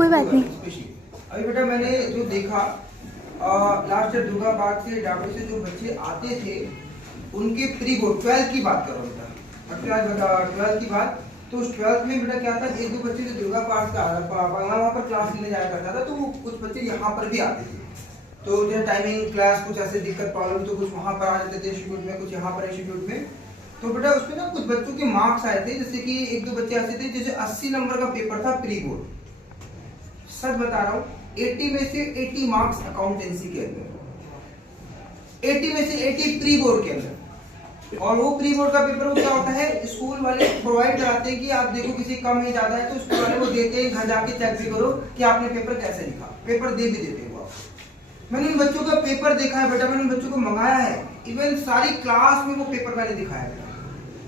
कोई बात नहीं। अभी बेटा मैंने जो देखा लास्ट ईयर दुर्गा पार्क से डाबू से जो बच्चे आते थे उनके प्री बोर्ड 12th की बात करो बेटा, 12th की बात। तो उस 12th में बेटा क्या था, एक दो बच्चे जो दुर्गा पार्क का वहाँ पर क्लास लेने जाया करता था, तो वो कुछ बच्चे यहाँ पर भी आते थे। तो जो टाइमिंग क्लास कुछ ऐसे दिक्कत प्रॉब्लम, तो कुछ वहाँ पर आ जाते थे इंस्टीट्यूट में, कुछ यहाँ पर इंस्टीट्यूट में। तो बेटा उसमें ना कुछ बच्चों के मार्क्स आए थे, जैसे कि एक दो बच्चे ऐसे थे जैसे 80 नंबर का पेपर था प्री बोर्ड। सच बता रहा हूँ, 80 में से 80 मार्क्स अकाउंटेंसी के अंदर, 80 में से 80 प्री बोर्ड के अंदर। और वो प्री बोर्ड का पेपर वो क्या होता है, स्कूल वाले प्रोवाइड कराते हैं कि आप देखो किसी कम है ज्यादा है, तो स्कूल वाले वो देते हैं, घर जाके चेक भी करो कि आपने पेपर कैसे लिखा, पेपर दे भी देते हैं वो। मैंने उन बच्चों का पेपर देखा है बेटा, मैंने उन बच्चों को मंगाया है, इवन सारी क्लास में वो पेपर मैंने दिखाया है।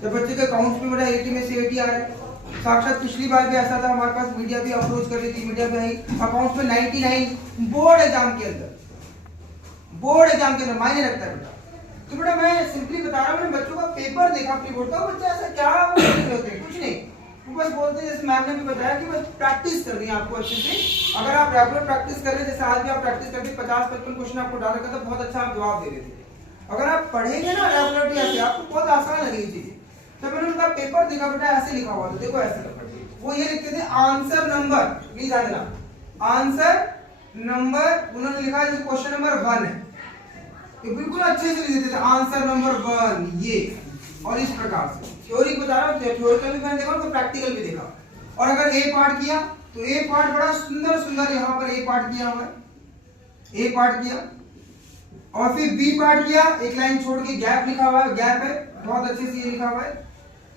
जब बच्चे के अकाउंट्स में बेटा 80 में से 80 आ रहा है। साक्षात पिछली बार भी ऐसा था, हमारे पास मीडिया भी अप्रोच कर रही थी, मीडिया भी आई, अकाउंट्स में 99 बोर्ड एग्जाम के अंदर, बोर्ड एग्जाम के अंदर मायने रखता है बेटा। तो बेटा मैं सिंपली बता रहा हूँ, मैंने बच्चों का पेपर देखा प्री बोर्ड का, बच्चे ऐसा क्या होते हैं, कुछ नहीं, वो बस बोलते हैं, जैसे मैम ने भी बताया कि बस प्रैक्टिस करनी है आपको अच्छे से। अगर आप रेगुलर प्रैक्टिस कर रहे हैं, जैसे आज भी आप प्रैक्टिस करके 50-55 क्वेश्चन आपको डाल रखा था, बहुत अच्छा आप जवाब दे रहे थे। अगर आप पढ़ेंगे ना रेगुलरली ऐसे, आपको बहुत आसान लगेगी चीजें। तो मैंने उनका पेपर देखा बेटा, ऐसे लिखा हुआ था, देखो ऐसे वो ये लिखते थे आंसर नंबर, प्लीज ध्यान देना, आंसर नंबर उन्होंने लिखा है, क्वेश्चन नंबर 1 है, ये बिल्कुल अच्छे से लिख देते थे, आंसर नंबर 1 ये। और इस प्रकार से थ्योरी बता रहा हूँ, थ्योरिकल भी मैंने देखा तो प्रैक्टिकल भी देखा। और अगर ए पार्ट किया तो ए पार्ट बड़ा सुंदर सुंदर यहाँ पर ए पार्ट किया हुआ है, ए पार्ट किया, और फिर बी पार्ट किया, एक लाइन छोड़ के गैप लिखा हुआ है, गैप है, बहुत अच्छे से ये लिखा हुआ है,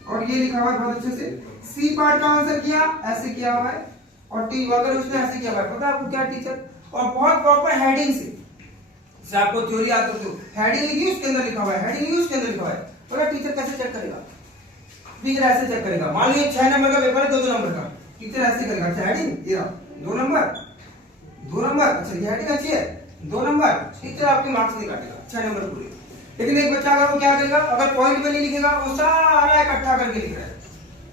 और ये लिखा हुआ है बहुत अच्छे से। सी पार्ट का आंसर किया, ऐसे किया हुआ है, और टी अगर उसने ऐसे किया हुआ है, पता है आपको क्या टीचर, और बहुत प्रॉपर हेडिंग से आपको थ्योरी आता है, तो हेडिंग लिखी उसके अंदर लिखा हुआ है, हेडिंग लिखी उसके अंदर लिखा हुआ है। और टीचर कैसे चेक करेगा, टीचर ऐसे चेक करेगा, मान लीजिए 6 नंबर का पेपर है, 2 नंबर का, टीचर ऐसे करेगा, अच्छा हेडिंग ये 2 नंबर, 2 नंबर, अच्छा ये हेडिंग अच्छी है, 2 नंबर, टीचर आपके मार्क्स नहीं काटेगा 6 नंबर पूरे। लेकिन एक बच्चा अगर वो क्या करेगा, अगर पॉइंट पे नहीं लिखेगा, वो सारा इकट्ठा करके लिख रहा है,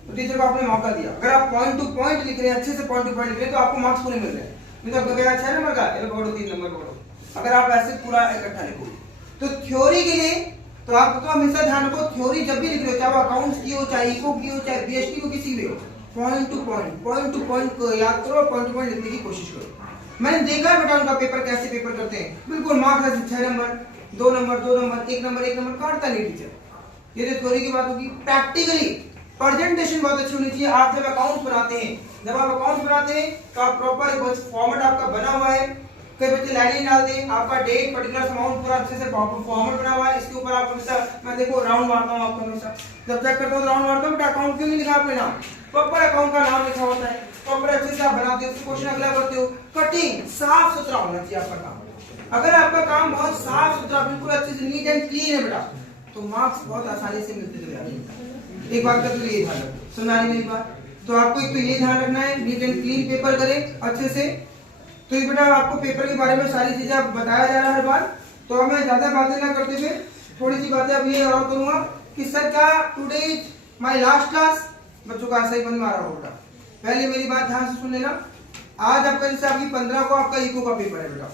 तो टीचर को आपने मौका दिया। अगर आप पॉइंट टू पॉइंट लिख रहे हैं, अच्छे से पॉइंट टू पॉइंट लिख रहे हैं, तो आपको मार्क्स पूरे मिल रहे हैं। नहीं तो आपको कहेगा 6 नंबर का, ये पकड़ो 3 नंबर पकड़ो, अगर आप ऐसे पूरा इकट्ठा लिखोगे। तो थ्योरी के लिए तो आपको तो हमेशा ध्यान रखो, थ्योरी जब भी लिख रहे हो, चाहे वो अकाउंट्स की हो, चाहे इको की हो, चाहे बीएसटी को, किसी भी हो, पॉइंट टू पॉइंट याद करो, पॉइंट टू पॉइंट लिखने की कोशिश करो। मैंने देखा है बेटा उनका पेपर कैसे पेपर करते हैं, बिल्कुल मार्क्स ऐसे 6 number 2 number 2 number 1 number 1 number काटता नहीं टीचर। ये तो थ्योरी की बात होगी। प्रैक्टिकली प्रेजेंटेशन बहुत अच्छी होनी चाहिए। आप जब अकाउंट बनाते हैं, जब आप अकाउंट बनाते हैं तो आप प्रॉपर फॉर्मेट आपका बना हुआ है, कई बच्चे लाइन डाल दें, आपका डेट पर्टिकुलर अमाउंट पूरा अच्छे से फॉर्मेट बना हुआ है, इसके ऊपर आप हमेशा, मैं देखो राउंड मारता हूँ आपको हमेशा, जब चेक करता हूँ राउंड मारता हूँ, अकाउंट क्यों नहीं लिखा आपने नाम, प्रॉपर अकाउंट का नाम लिखा होता है, प्रॉपर अच्छे से आप बनाते हो, क्वेश्चन अगला करते हो, कटिंग साफ सुथरा होना चाहिए आपका काम। अगर आपका काम बहुत साफ सुथरा बिल्कुल अच्छे से नीट एंड क्लीन है बेटा, तो मार्क्स बहुत आसानी से मिलते चले जाएंगे। एक बात का तो ये ध्यान रखो, सुना रही मेरी बात, तो आपको एक तो ये ध्यान रखना है, नीट एंड क्लीन पेपर करें अच्छे से। तो ये बेटा आपको पेपर के बारे में सारी चीजें बताया जा रहा है हर बार, तो हमें ज्यादा बातें ना करते हुए थोड़ी सी बातें अब ये और करूंगा कि सर क्या today is my last class, बच्चों का ऐसा ही बन मारा हो बेटा। पहले मेरी बात ध्यान से सुन लेना, आज आपका जैसे अभी 15 को आपका इको का पेपर है बेटा,